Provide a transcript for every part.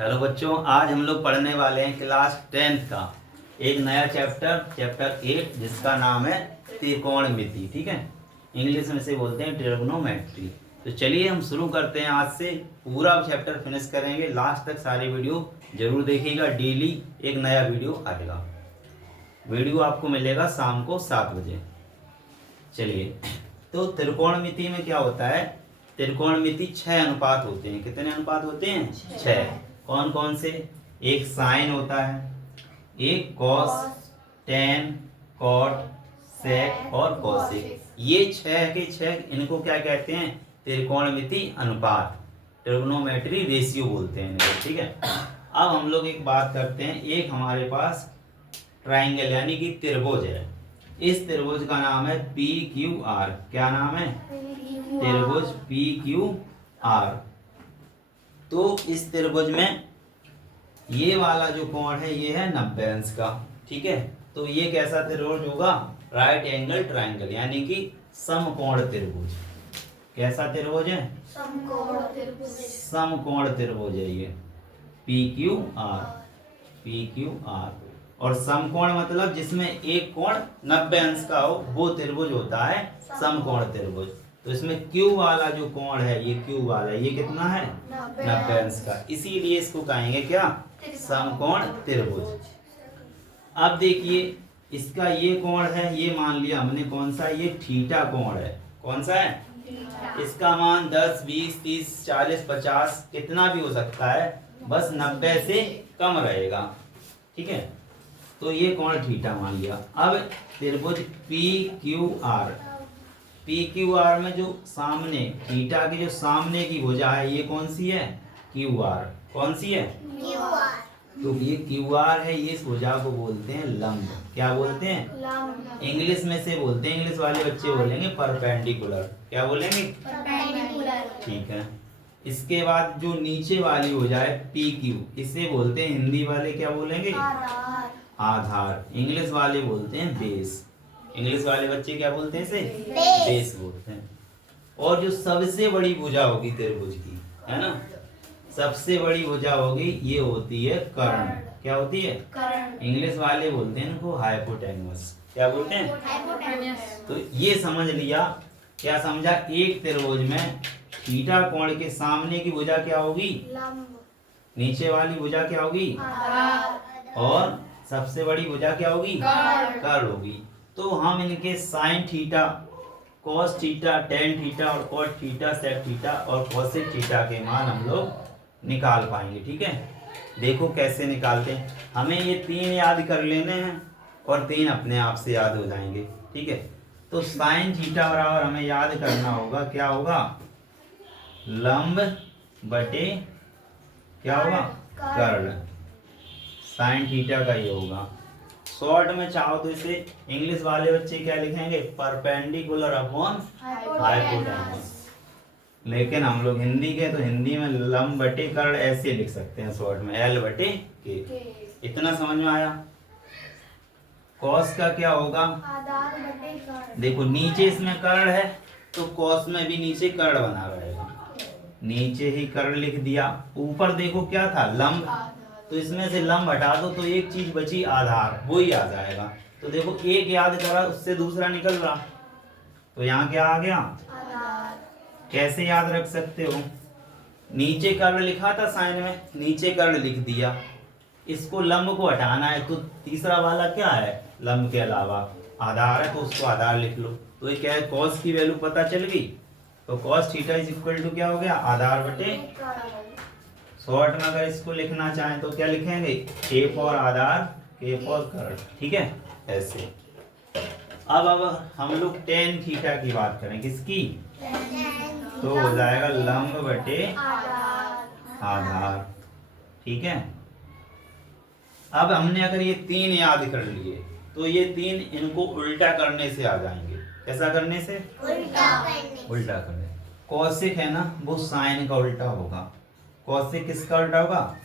Hello बच्चों, आज हम लोग पढ़ने वाले हैं क्लास 10th का एक नया चैप्टर 8 जिसका नाम है त्रिकोणमिति। ठीक है, इंग्लिश में से बोलते हैं ट्रिग्नोमेट्री। तो चलिए हम शुरू करते हैं। आज से पूरा चैप्टर फिनिश करेंगे, लास्ट तक सारी वीडियो जरूर देखिएगा। डेली एक नया वीडियो आएगा। वीडियो आपको मिलेगा शाम को 7 बजे। चलिए, तो त्रिकोणमिति में क्या होता है? त्रिकोणमिति 6 अनुपात होते हैं। कितने अनुपात होते हैं? 6। कौन कौन से? एक साइन होता है, एक कॉस, टेन, कॉट, सेक और कॉसेक। ये 6 के 6, इनको क्या कहते हैं? त्रिकोणमिति अनुपात, ट्रिग्नोमेट्री रेशियो बोलते हैं इनको। ठीक है, अब हम लोग एक बात करते हैं। एक हमारे पास ट्राइंगल यानी कि त्रिभुज है। इस त्रिभुज का नाम है PQR। क्या नाम है? त्रिभुज PQR। तो इस त्रिभुज में ये वाला जो कोण है ये है 90 अंश का। ठीक है, तो ये कैसा त्रिभुज होगा? राइट एंगल ट्राइंगल यानी कि समकोण त्रिभुज। कैसा त्रिभुज है? समकोण त्रिभुज है ये PQR। और समकोण मतलब जिसमें एक कोण 90 अंश का हो, वो त्रिभुज होता है समकोण त्रिभुज। तो इसमें Q वाला जो कोण है, ये Q वाला, ये कितना है? 90 अंश का। इसीलिए इसको कहेंगे क्या? समकोण त्रिभुज। अब देखिए, इसका ये कोण है, ये मान लिया हमने कौन सा? ये थीटा कोण है। कौन सा है? इसका मान 10, 20, 30, 40, 50 कितना भी हो सकता है, बस 90 से कम रहेगा। ठीक है, तो ये कोण थीटा मान लिया। अब त्रिभुज PQR में जो सामने थीटा के जो सामने की भुजा है, ये कौन सी है? QR। कौन सी है? तो ये QR है, ये इस भुजा को बोलते हैं लंब। क्या बोलते हैं? लंब। इंग्लिश में से बोलते हैं, इंग्लिश वाले बच्चे बोलेंगे परपेंडिकुलर। क्या बोलेंगे? परपेंडिकुलर। ठीक है, इसके बाद जो नीचे वाली भुजा है PQ, इसे बोलते हैं हिंदी वाले क्या बोलेंगे? आधार। इंग्लिश वाले बोलते हैं बेस। इंग्लिश वाले बच्चे क्या बोलते हैं इसे? बेस बोलते हैं। और जो सबसे बड़ी भुजा होगी त्रिभुज की, है ना, सबसे बड़ी भुजा होगी, ये होती है कर्ण। क्या होती है? कर्ण। इंग्लिश वाले बोलते हैं इनको हाइपोटेन्यूस। क्या बोलते हैं? हाइपोटेन्यूस। तो ये समझ लिया। क्या समझा? एक त्रिभुज में थीटा कोण के सामने की भुजा क्या होगी? लंब। नीचे वाली भुजा क्या होगी? आधार। और सबसे बड़ी भुजा क्या होगी? कर्ण होगी। तो हम इनके sine theta, cos theta, tan theta और कॉट थीटा, सेक थीटा और कॉसेक थीटा के मान हम लोग निकाल पाएंगे। ठीक है, देखो कैसे निकालते हैं। हमें ये 3 याद कर लेने हैं और 3 अपने आप से याद हो जाएंगे। ठीक है, तो साइन थीटा बराबर हमें याद करना होगा, क्या होगा? लंब बटे क्या होगा? कर्ण। साइन थीटा का ये होगा। शॉर्ट में चाहो तो इसे इंग्लिश वाले बच्चे क्या लिखेंगे? Perpendicular upon hypotenuse. लेकिन हम लोग हिंदी के, तो हिंदी में लंब बटे कर्ण ऐसे लिख सकते हैं शॉर्ट में, L बटे K। इतना समझ में आया? कॉस का क्या होगा? आधार बटे कर्ण। देखो नीचे इसमें कर्ण है, तो कॉस में भी नीचे कर्ण बना रहेगा। नीचे ही कर्ण लिख दिया। ऊपर देखो क्या था? लंब। तो इसमें से लंब हटा दो तो एक चीज बची, आधार, वो ही आ जाएगा। तो देखो एक याद करा, उससे दूसरा निकल रहा। तो यहाँ क्या आ गया? आधार। कैसे याद रख सकते हो? नीचे कर्ण लिखा था साइन में, नीचे कर्ण लिख दिया। इसको लंब को हटाना है, तो तीसरा वाला क्या है? लंब के अलावा आधार है, तो उसको आधार लिख लो। तो ये क्या है? कॉस की वैल्यू पता चल गई। तो cos theta is equal to क्या हो गया? आधार बटे। शॉर्ट में अगर इसको लिखना चाहें तो क्या लिखेंगे? K for Aadhaar, K for Karna. ठीक है, ऐसे। अब हम लोग टेन थीटा की बात करें। किसकी? तो हो जाएगा लंब बटे आधार। ठीक है, अब हमने अगर ये 3 याद कर लिए, तो ये 3 इनको उल्टा करने से आ जाएंगे। कैसा करने से? उल्टा करने। कॉसेक है ना, वो साइन का उल्टा होगा। कॉसेक किसका उल्टा होगा?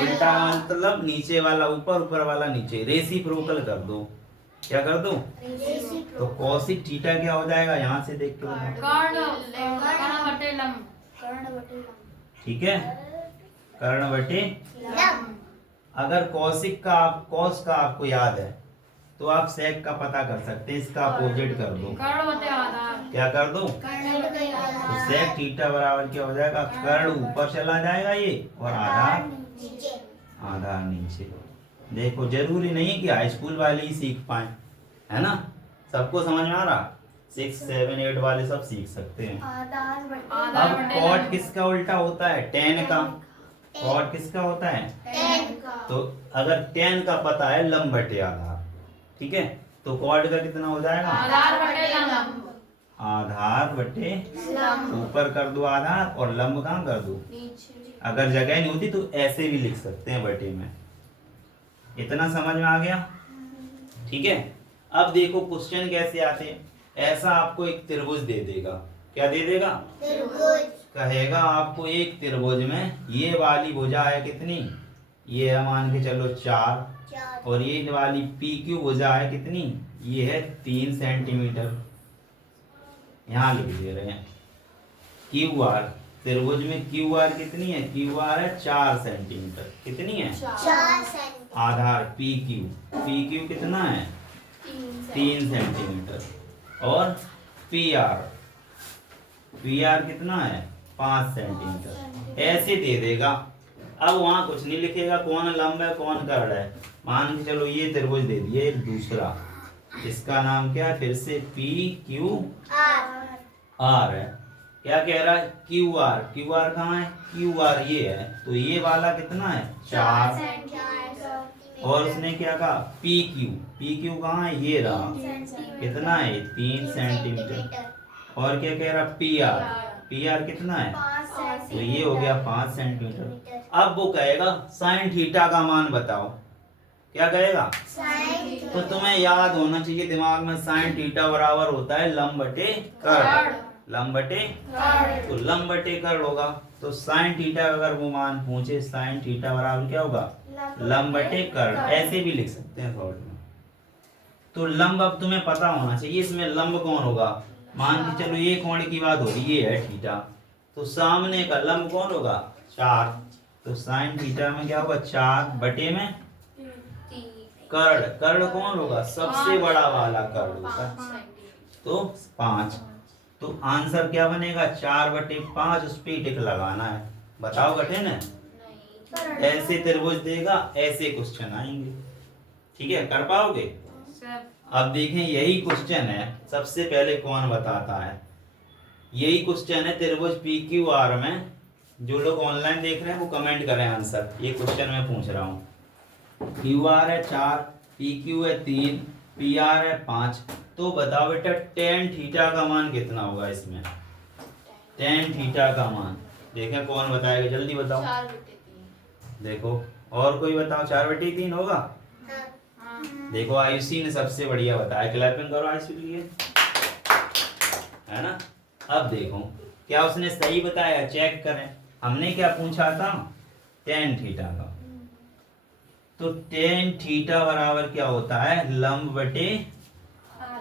उल्टा मतलब नीचे वाला ऊपर, ऊपर वाला नीचे। रेसिप्रोकल कर दो। क्या कर दो? तो कॉसेक थीटा क्या हो जाएगा? यहाँ से देख के। ठीक है, कर्ण बटे लंब। अगर कॉस का आपको याद है तो आप सेक का पता कर सकते हैं, इसका अपोजिट कर दो। कर्ण बटे आधार। क्या कर दो? कर्ण बटे तो आधार। सेक थीटा बराबर क्या हो जाएगा? कर्ण ऊपर चला जाएगा ये और आधार नीचे। देखो जरूरी नहीं है कि हाई स्कूल वाले ही सीख पाए, है ना? सबको समझ में आ रहा? 6, 7, 8 वाले सब सीख सकते हैं। अब कॉट किसका उल्टा होता है? टेन का। कॉट किसका होता है? टेन का। तो अगर टेन का पता है लंब बटे आधार, ठीक है, तो कॉट का कितना हो जाएगा? आधार बटे लंब। आधार बटे लंब। ऊपर कर दो आधार और लंब कहाँ कर दो? नीचे। अगर जगह नहीं होती तो ऐसे भी लिख सकते हैं बटे में। इतना समझ में आ गया? ठीक है। अब देखो क्वेश्चन कैसे आते हैं। ऐसा आपको एक त्रिभुज दे देगा। क्या दे देगा? त्रिभुज। कहेगा आपको एक त्रिभुज में ये वाली भुजा है कितनी? ये है मान के चलो 4, और ये वाली पी क्यू भुजा है कितनी? ये है 3 सेंटीमीटर। यहाँ लिख दे रहे हैं क्यू आर। त्रिभुज में क्यू आर कितनी है? क्यू आर है 4 सेंटीमीटर। कितनी है? 4 सेंटीमीटर। आधार पी क्यू कितना है? 3 सेंटीमीटर। और पी आर कितना है? 5 सेंटीमीटर। ऐसे दे देगा। अब वहां कुछ नहीं लिखेगा कौन लंब है कौन कर्ण है। मान के चलो ये त्रिभुज दे दिए दूसरा, इसका नाम क्या है? फिर से पी क्यू आर है। क्या कह रहा है? क्यू आर कहाँ है? क्यू आर ये है, तो ये वाला कितना है? 4। और उसने क्या कहा? पी क्यू कहाँ है? ये रहा, कितना है? 3 सेंटीमीटर। और क्या कह रहा? पी आर कितना है? तो ये हो गया 5 सेंटीमीटर। अब वो कहेगा साइन थीटा का मान बताओ। क्या कहेगा? तो तुम्हें याद होना चाहिए दिमाग में, साइन थीटा बराबर होता है लंब बटे कर्ण। लंब बटे तो लंब बटे कर्ण होगा। तो साइन थीटा अगर वो मान पूछे, साइन थीटा बराबर क्या होगा? लंब बटे कर्ण। ऐसे भी लिख सकते हैं शॉर्ट में। तो लंब अब तुम्हें पता होना चाहिए, इसमें लंब कौन होगा? मान के चलो ये कोण की बात हो रही है, ये है थीटा, तो सामने का लंब कौन होगा? 4। तो साइन थीटा में क्या होगा? 4 बटे में कर्ण कौन होगा? सबसे बड़ा वाला कर्ण होगा, तो 5। तो आंसर क्या बनेगा? 4 बटे 5। उस पर टिक लगाना है। बताओ कठिन है? ऐसे त्रिभुज देगा, ऐसे क्वेश्चन आएंगे। ठीक है, कर पाओगे? अब देखें यही क्वेश्चन है, सबसे पहले कौन बताता है? यही क्वेश्चन है त्रिभुज पी क्यू आर में। जो लोग ऑनलाइन देख रहे हैं वो कमेंट करें आंसर। ये क्वेश्चन मैं पूछ रहा हूँ। क्यू आर है 4, पी क्यू है 3, पी आर है 5। तो बताओ बेटा टेन थीटा का मान कितना होगा इसमें? टेन थीटा का मान देखें कौन बताएगा, जल्दी बताओ। 4/3। देखो और कोई बताओ। 4/3 होगा? देखो आयुषी ने सबसे बढ़िया बताया। क्लैपिंग करो आयुषी के लिए, है ना? अब देखो क्या उसने सही बताया, चेक करें। हमने क्या पूछा था? टेन थीटा का। तो टेन थीटा बराबर क्या होता है? लंब बटे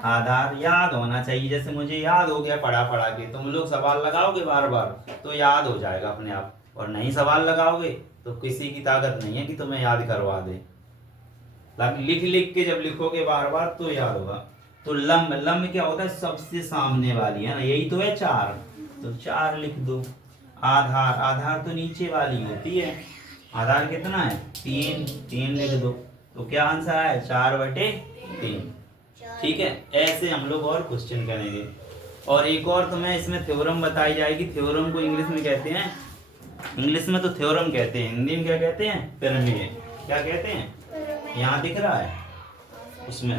आधार। याद होना चाहिए, जैसे मुझे याद हो गया पढ़ा के। तुम लोग सवाल लगाओगे बार बार तो याद हो जाएगा अपने आप, और नहीं सवाल लगाओगे तो किसी की ताकत नहीं है कि तुम्हें याद करवा दे। लिख के जब लिखोगे बार बार तो याद होगा। तो लंब क्या होता है? सबसे सामने वाली, है ना? यही तो है 4, तो 4 लिख दो। आधार तो नीचे वाली होती है। आधार कितना है? 3 लिख दो। तो क्या आंसर है? 4/3। ठीक है, ऐसे हम लोग और क्वेश्चन करेंगे। और एक और तुम्हें इसमें थ्योरम बताई जाएगी। थ्योरम को इंग्लिश में कहते हैं, इंग्लिश में तो थ्योरम कहते हैं, हिंदी में क्या कहते हैं? प्रमेय। क्या कहते हैं? यहाँ दिख रहा है उसमें,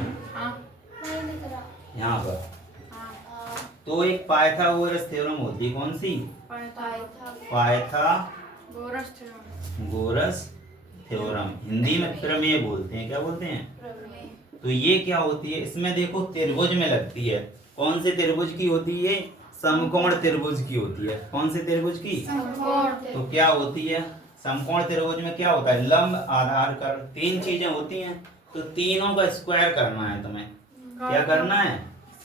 यहाँ पर। तो एक पाइथागोरस थ्योरम होती है, कौन सी? Pythagoras theorem. हिंदी में प्रमेय बोलते हैं। क्या बोलते हैं? तो ये क्या होती है? इसमें देखो त्रिभुज में लगती है। कौन से त्रिभुज की होती है? समकोण त्रिभुज की होती है। कौन से त्रिभुज की? तो क्या होती है? समकोण त्रिभुज में क्या होता है? लंब, आधार, कर्ण, 3 चीजें होती हैं। तो तीनों का स्क्वायर करना है तुम्हें। क्या करना है?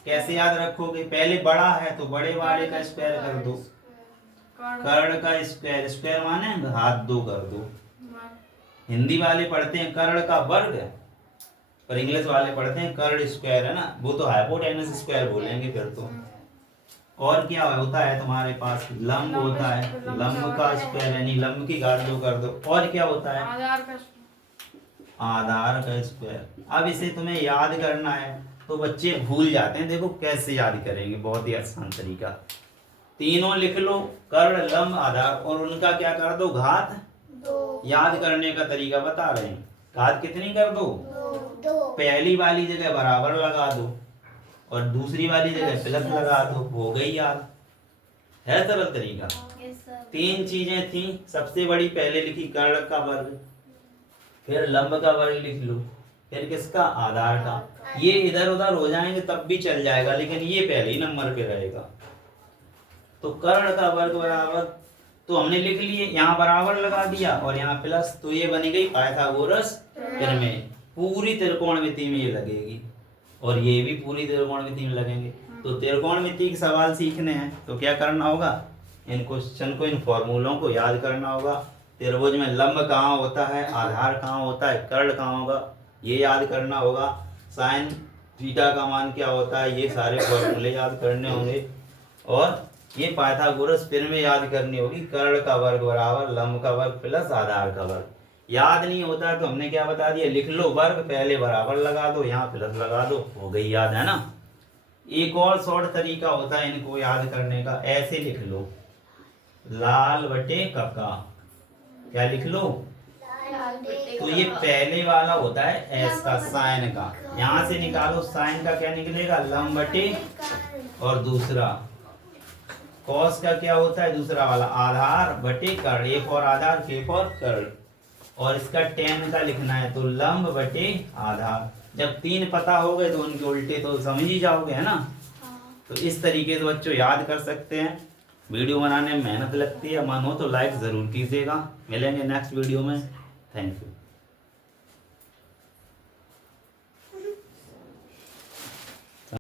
कैसे याद रखोगे? पहले बड़ा है तो बड़े वाले का स्क्वायर कर दो, कर्ण का स्क्वायर, स्क्वायर माने हाथ दो कर दो। हिंदी वाले पढ़ते हैं कर्ण का वर्ग, और इंग्लिश वाले पढ़ते हैं कर्ण स्क्वायर, है ना। वो तो हाइपोटेनस स्क्वायर बोलेंगे फिर तो। और क्या होता है तुम्हारे पास, लंब होता है, लंब का स्क्वायर यानी लंब की घात दो कर दो। और क्या होता है, आधार का स्क्वायर। अब इसे तुम्हें याद करना है तो बच्चे भूल जाते हैं, देखो कैसे याद करेंगे, बहुत ही आसान तरीका। तीनों लिख लो, कर्ण लंब आधार, और उनका क्या कर दो, घात दो। याद करने का तरीका बता रहे हैं। घात कितनी कर दो, दो। पहली वाली जगह बराबर लगा दो और दूसरी वाली जगह प्लस लगा दो, हो गई याद। है सरल तरीका। तीन चीजें थी, सबसे बड़ी पहले लिखी कर्ण का वर्ग, फिर लंब का वर्ग लिख लो, फिर किसका, आधार का। ये इधर उधर हो जाएंगे तब भी चल जाएगा, लेकिन ये पहले ही नंबर पे रहेगा। तो कर्ण का वर्ग बराबर, तो हमने लिख लिए, यहाँ बराबर लगा दिया और यहाँ प्लस, तो ये बनी गई पाइथागोरस प्रमेय। पूरी त्रिकोणमिति में ये लगेगी और ये भी पूरी त्रिकोणमिति में लगेंगे। तो त्रिकोणमिति के सवाल सीखने हैं तो क्या करना होगा, इन क्वेश्चन को, इन फॉर्मूलों को याद करना होगा। त्रिभुज में लंब कहाँ होता है, आधार कहाँ होता है, कर्ण कहाँ होगा, ये याद करना होगा। साइन थीटा का मान क्या होता है, ये सारे फॉर्मूले याद करने होंगे। और ये पाइथागोरस प्रमेय याद करनी होगी, कर्ण का वर्ग बराबर लंब का वर्ग प्लस आधार का वर्ग। याद नहीं होता है तो हमने क्या बता दिया, लिख लो वर्ग, पहले बराबर लगा दो, यहाँ प्लस लगा दो, हो गई याद, है ना। एक और शॉर्ट तरीका होता है इनको याद करने का, ऐसे लिख लो, लाल बटे कक्का। क्या लिख लो, तो ये पहले वाला होता है एस का, साइन का, यहाँ से निकालो साइन का क्या निकलेगा, लंब बटे, और दूसरा कॉस का क्या होता है, दूसरा वाला आधार बटे कर्ण, ए फॉर आधार, के फॉर कर्ण। और इसका टेन का लिखना है तो लंब बटे आधार। जब तीन पता हो गए तो उनके उल्टे तो समझ ही जाओगे, है ना। तो इस तरीके से बच्चों याद कर सकते हैं। वीडियो बनाने में मेहनत लगती है, मन हो तो लाइक ज़रूर कीजिएगा। मिलेंगे नेक्स्ट वीडियो में। Thank you.